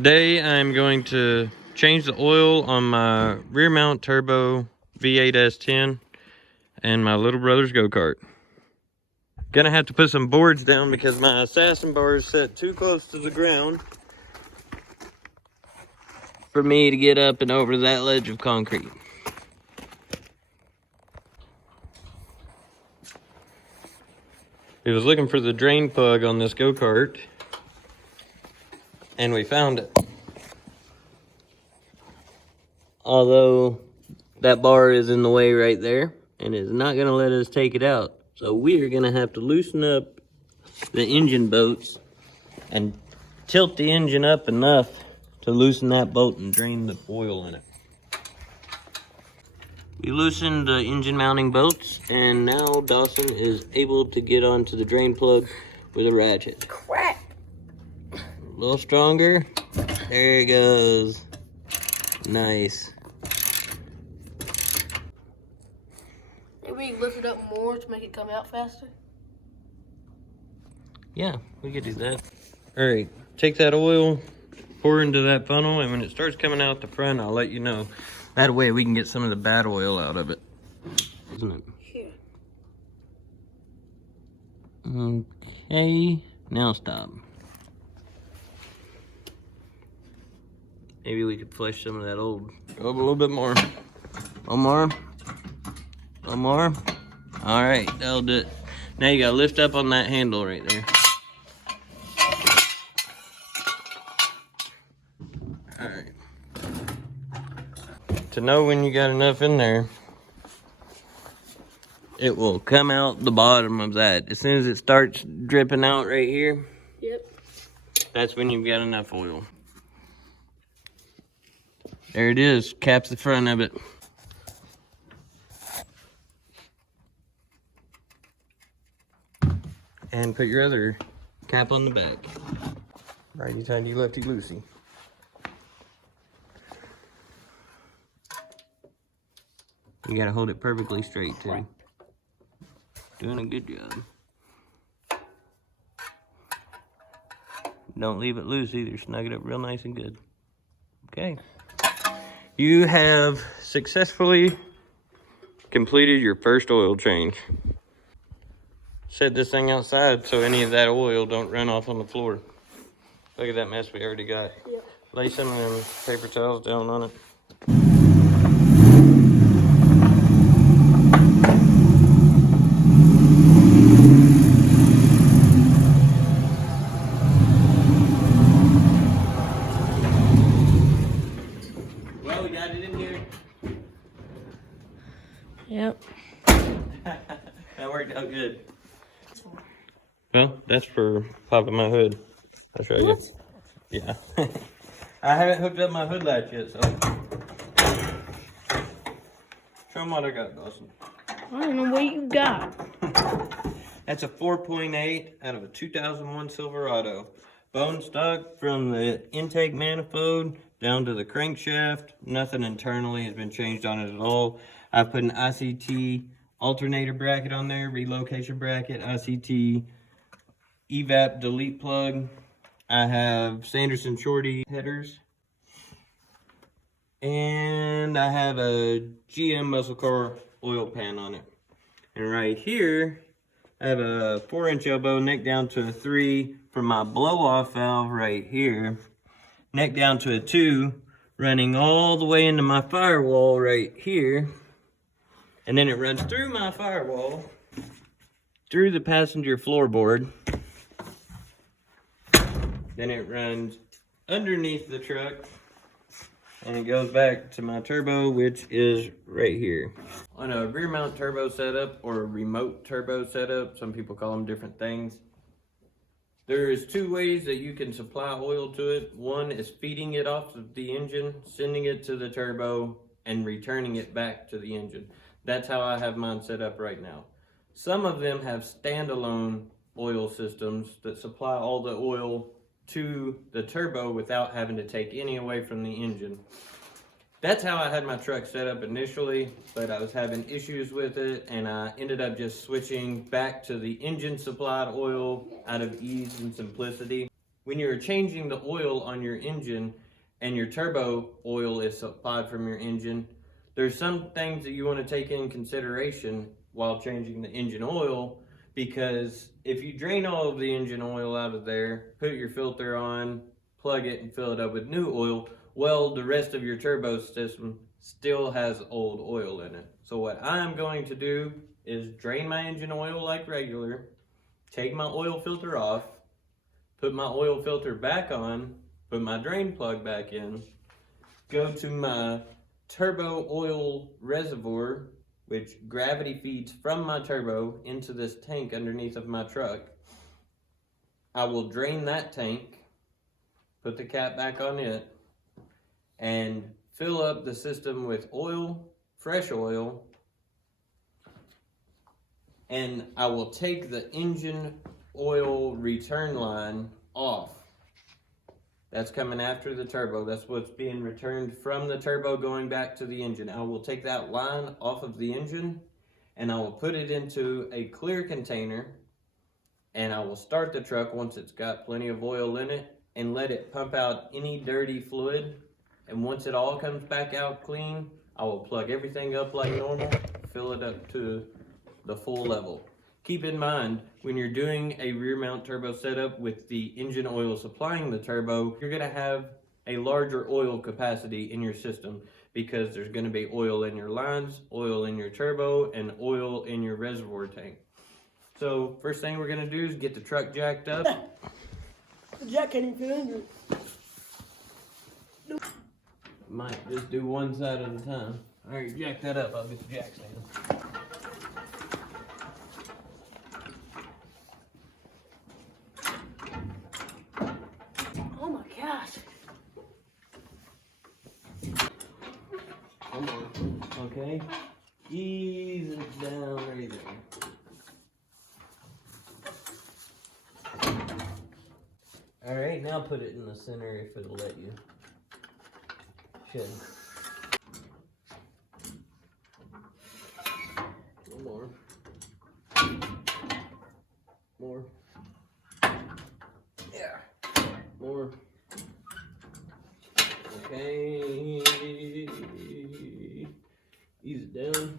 Today I'm going to change the oil on my rear mount turbo V8 S10 and my little brother's go-kart. Gonna have to put some boards down because my assassin bar is set too close to the ground for me to get up and over that ledge of concrete. We was looking for the drain plug on this go-kart and we found it. Although that bar is in the way right there and is not gonna let us take it out. So we are gonna have to loosen up the engine bolts and tilt the engine up enough to loosen that bolt and drain the oil in it. We loosened the engine mounting bolts and now Dawson is able to get onto the drain plug with a ratchet. Crap! A little stronger. There it goes. Nice. Maybe lift it up more to make it come out faster. Yeah, we could do that. All right, take that oil, pour into that funnel, and when it starts coming out the front, I'll let you know. That way we can get some of the bad oil out of it. Isn't it? Here. Okay, now stop. Maybe we could flush some of that old. Go up a little bit more. One more. One more. All right, that'll do it. Now you gotta lift up on that handle right there. All right. To know when you got enough in there, it will come out the bottom of that. As soon as it starts dripping out right here, Yep. that's when you've got enough oil. There it is, caps the front of it. And put your other cap on the back. Righty tighty, lefty loosey. You gotta hold it perfectly straight too. Doing a good job. Don't leave it loose either, snug it up real nice and good. Okay. You have successfully completed your first oil change. Set this thing outside so any of that oil don't run off on the floor. Look at that mess we already got. Yep. Lay some of them paper towels down on it. Well, we got it in here. Yep. That worked out good. Well, that's for popping my hood. I'll show you. Yeah. I haven't hooked up my hood latch yet, so. Show them what I got, Dawson. I don't know what you got. That's a 4.8 out of a 2001 Silverado. Bone stock from the intake manifold down to the crankshaft. Nothing internally has been changed on it at all. I put an ICT alternator bracket on there, relocation bracket, ICT evap delete plug. I have Sanderson Shorty headers. And I have a GM muscle car oil pan on it. And right here, I have a 4-inch elbow neck down to a 3 for my blow-off valve right here. Neck down to a 2, running all the way into my firewall right here. And then it runs through my firewall, through the passenger floorboard. Then it runs underneath the truck and it goes back to my turbo, which is right here. On a rear mount turbo setup or a remote turbo setup, some people call them different things. There is 2 ways that you can supply oil to it. One is feeding it off of the engine, sending it to the turbo, and returning it back to the engine. That's how I have mine set up right now. Some of them have standalone oil systems that supply all the oil to the turbo without having to take any away from the engine. That's how I had my truck set up initially, but I was having issues with it and I ended up just switching back to the engine supplied oil out of ease and simplicity. when you're changing the oil on your engine and your turbo oil is supplied from your engine, there's some things that you want to take in consideration while changing the engine oil, because if you drain all of the engine oil out of there, put your filter on, plug it and fill it up with new oil, well, the rest of your turbo system still has old oil in it. So what I'm going to do is drain my engine oil like regular, take my oil filter off, put my oil filter back on, put my drain plug back in, go to my turbo oil reservoir, which gravity feeds from my turbo into this tank underneath of my truck. I will drain that tank, put the cap back on it, and fill up the system with oil, fresh oil, and I will take the engine oil return line off. That's coming after the turbo. That's what's being returned from the turbo going back to the engine. I will take that line off of the engine and I will put it into a clear container, and I will start the truck once it's got plenty of oil in it and let it pump out any dirty fluid. And once it all comes back out clean, I will plug everything up like normal, fill it up to the full level. Keep in mind, when you're doing a rear mount turbo setup with the engine oil supplying the turbo, you're gonna have a larger oil capacity in your system because there's gonna be oil in your lines, oil in your turbo, and oil in your reservoir tank. So first thing we're gonna do is get the truck jacked up. The jack can't even fit under it. Might just do one side at a time. All right, jack that up. I'll get the jack stand. Oh my gosh. Come on. Okay. Ease it down right there. All right, now put it in the center if it'll let you. Should. One more. More. Yeah. More. Okay. Ease it down.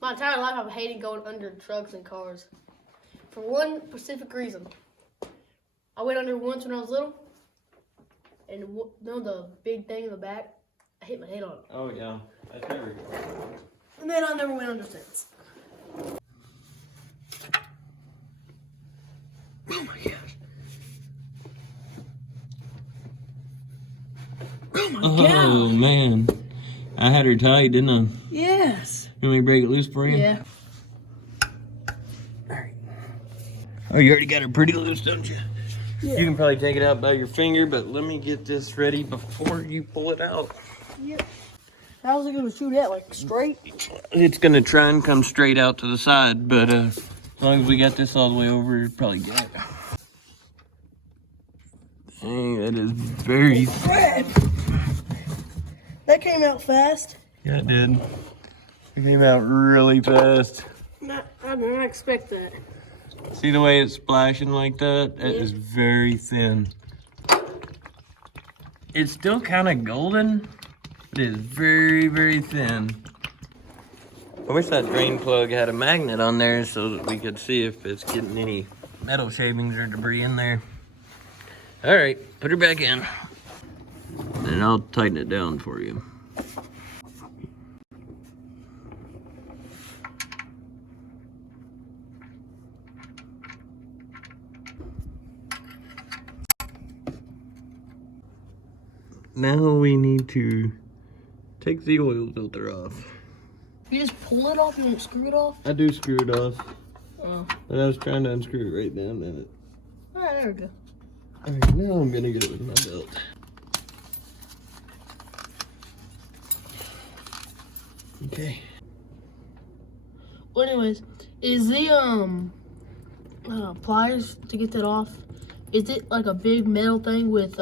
My entire life I've hated going under trucks and cars. For one specific reason. I went under once when I was little, and you know the big thing in the back? I hit my head on it. Oh yeah, that's never good. And then I never went under since. Oh my gosh. Oh my gosh. Oh man, I had her tied, didn't I? Yes. You want me to break it loose for you? Yeah. Oh, you already got her pretty loose, don't you? Yeah. You can probably take it out by your finger, but let me get this ready before you pull it out. Yep. How's it gonna shoot at? Like straight? It's gonna try and come straight out to the side, but as long as we got this all the way over, it'll probably get it. Dang, that is very... Fred! That came out fast. Yeah, it did. It came out really fast. I did not expect that. See the way it's splashing like that? That is very thin. It's still kind of golden, but it's very, very thin. I wish that drain plug had a magnet on there so that we could see if it's getting any metal shavings or debris in there. All right, put her back in. And I'll tighten it down for you. Now we need to take the oil filter off. You just pull it off, you don't screw it off? I do screw it off. Oh. But I was trying to unscrew it right now. Alright, there we go. Alright, now I'm gonna get it with my belt. Okay. Well, anyways, is the pliers to get that off? Is it like a big metal thing with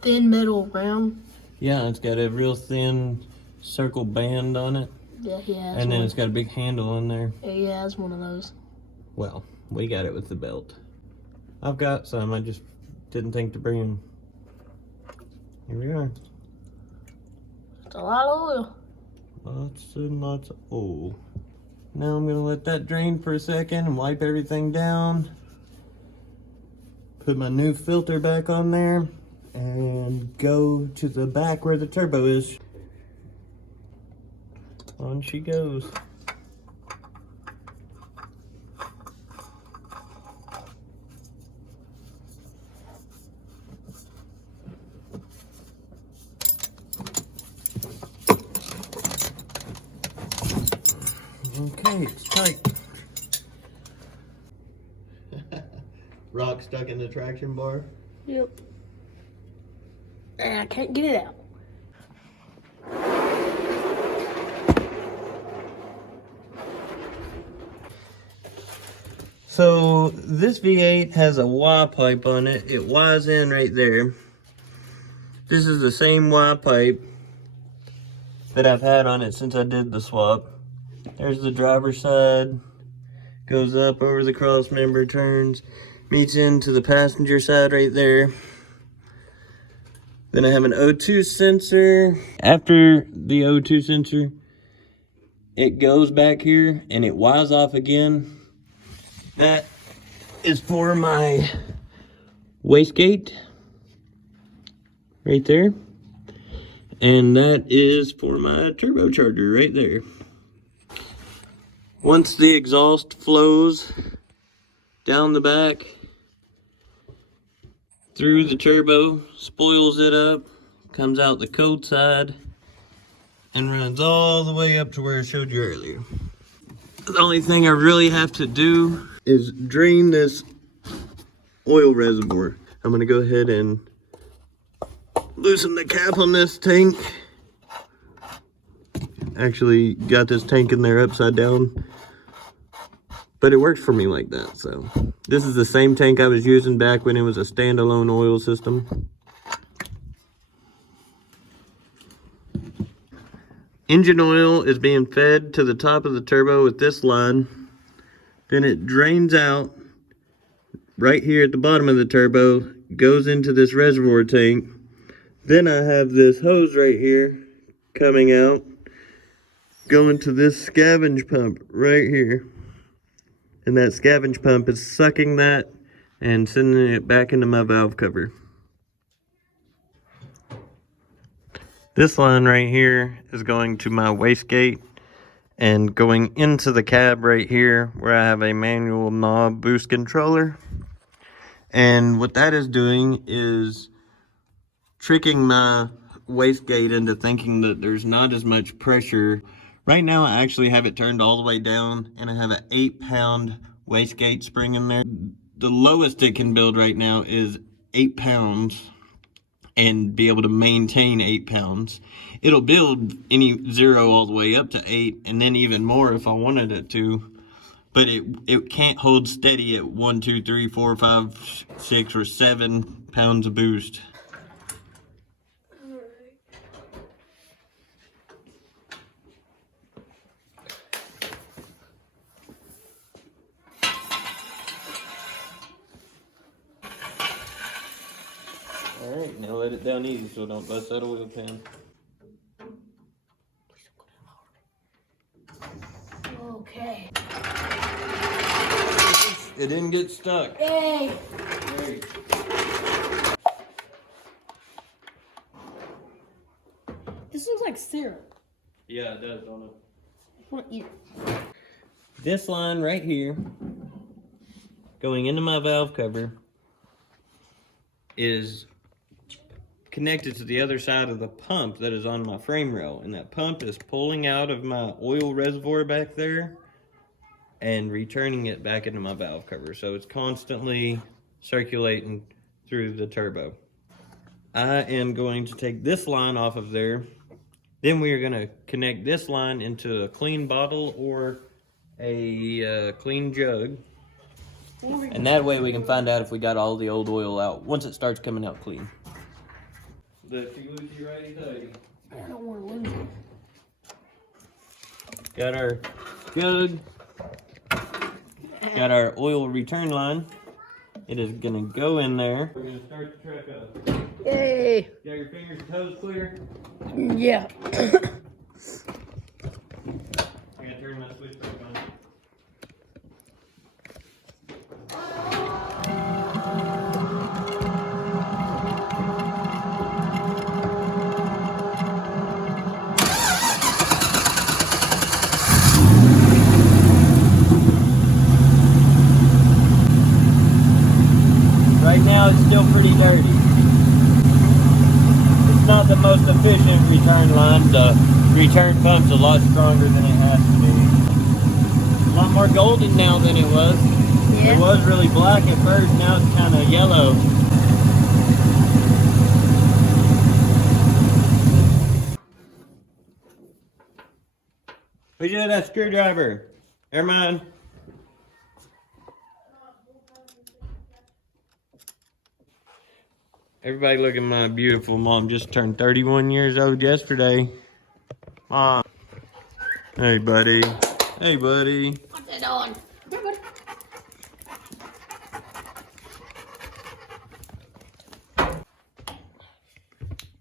thin metal round? Yeah, it's got a real thin circle band on it. Yeah, And then it's got a big handle in there. Yeah, it's one of those. Well, we got it with the belt. I've got some, I just didn't think to bring them. Here we are. It's a lot of oil. Lots and lots of oil. Now I'm gonna let that drain for a second and wipe everything down. Put my new filter back on there and go to the back where the turbo is. On she goes. Okay, it's tight. Rock stuck in the traction bar? Yep. And I can't get it out. So this V8 has a Y pipe on it. It Y's in right there. This is the same Y pipe that I've had on it since I did the swap. There's the driver's side. Goes up over the cross member, turns, meets into the passenger side right there. Then I have an O2 sensor. After the O2 sensor, it goes back here and it Y's off again. That is for my wastegate right there. And that is for my turbocharger right there. Once the exhaust flows down the back through the turbo, spoils it up, comes out the cold side, and runs all the way up to where I showed you earlier. The only thing I really have to do is drain this oil reservoir. I'm gonna go ahead and loosen the cap on this tank. Actually got this tank in there upside down, but it works for me like that. So this is the same tank I was using back when it was a standalone oil system. Engine oil is being fed to the top of the turbo with this line. Then it drains out right here at the bottom of the turbo, goes into this reservoir tank. Then I have this hose right here coming out, going to this scavenge pump right here. And that scavenge pump is sucking that and sending it back into my valve cover. This line right here is going to my wastegate and going into the cab right here where I have a manual knob boost controller. And what that is doing is tricking my wastegate into thinking that there's not as much pressure. Right now I actually have it turned all the way down and I have an 8-pound wastegate spring in there. The lowest it can build right now is 8 pounds and be able to maintain 8 pounds. It'll build any 0 all the way up to 8 and then even more if I wanted it to. But it can't hold steady at 1, 2, 3, 4, 5, 6, or 7 pounds of boost. Alright, now let it down easy so don't bust that oil pan. Okay. It didn't get stuck. Yay! Great. This looks like syrup. Yeah, it does, don't it? I want to eat it. This line right here, going into my valve cover, is connected to the other side of the pump that is on my frame rail. And that pump is pulling out of my oil reservoir back there and returning it back into my valve cover. So it's constantly circulating through the turbo. I am going to take this line off of there. Then we are going to connect this line into a clean bottle or a clean jug. And that way we can find out if we got all the old oil out once it starts coming out clean. The Figucci righty tighty. I don't want to lose it. Got our jug. Got our oil return line. It is gonna go in there. We're gonna start the truck up. Yay! Got your fingers and toes clear? Yeah. I gotta turn my switch back on. Right now it's still pretty dirty. It's not the most efficient return line. The return pump's a lot stronger than it has to be. A lot more golden now than it was. Yeah. It was really black at first, now it's kind of yellow. Where'd you have that screwdriver? Never mind. Everybody look at my beautiful mom. Just turned 31 years old yesterday. Mom. Hey, buddy. Hey, buddy. What's it on? Here, buddy.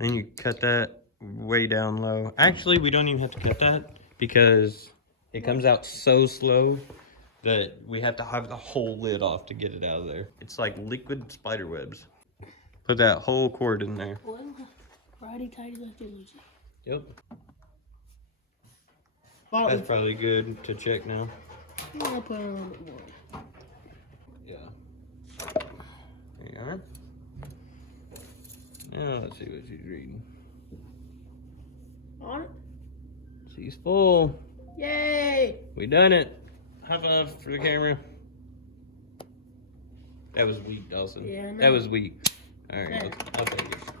And you cut that way down low. Actually, we don't even have to cut that because it comes out so slow that we have to have the whole lid off to get it out of there. It's like liquid spider webs. Put that whole cord in there. Well, righty tighty, lefty loosey. Yep. Well, That's probably good to check now. I'm gonna put in a little bit more. Yeah. There you are. Now let's see what she's reading. On it. She's full. Yay! We done it. High five for the camera. That was weak, Dawson. Yeah, I know. That was weak. All right, I'll take it.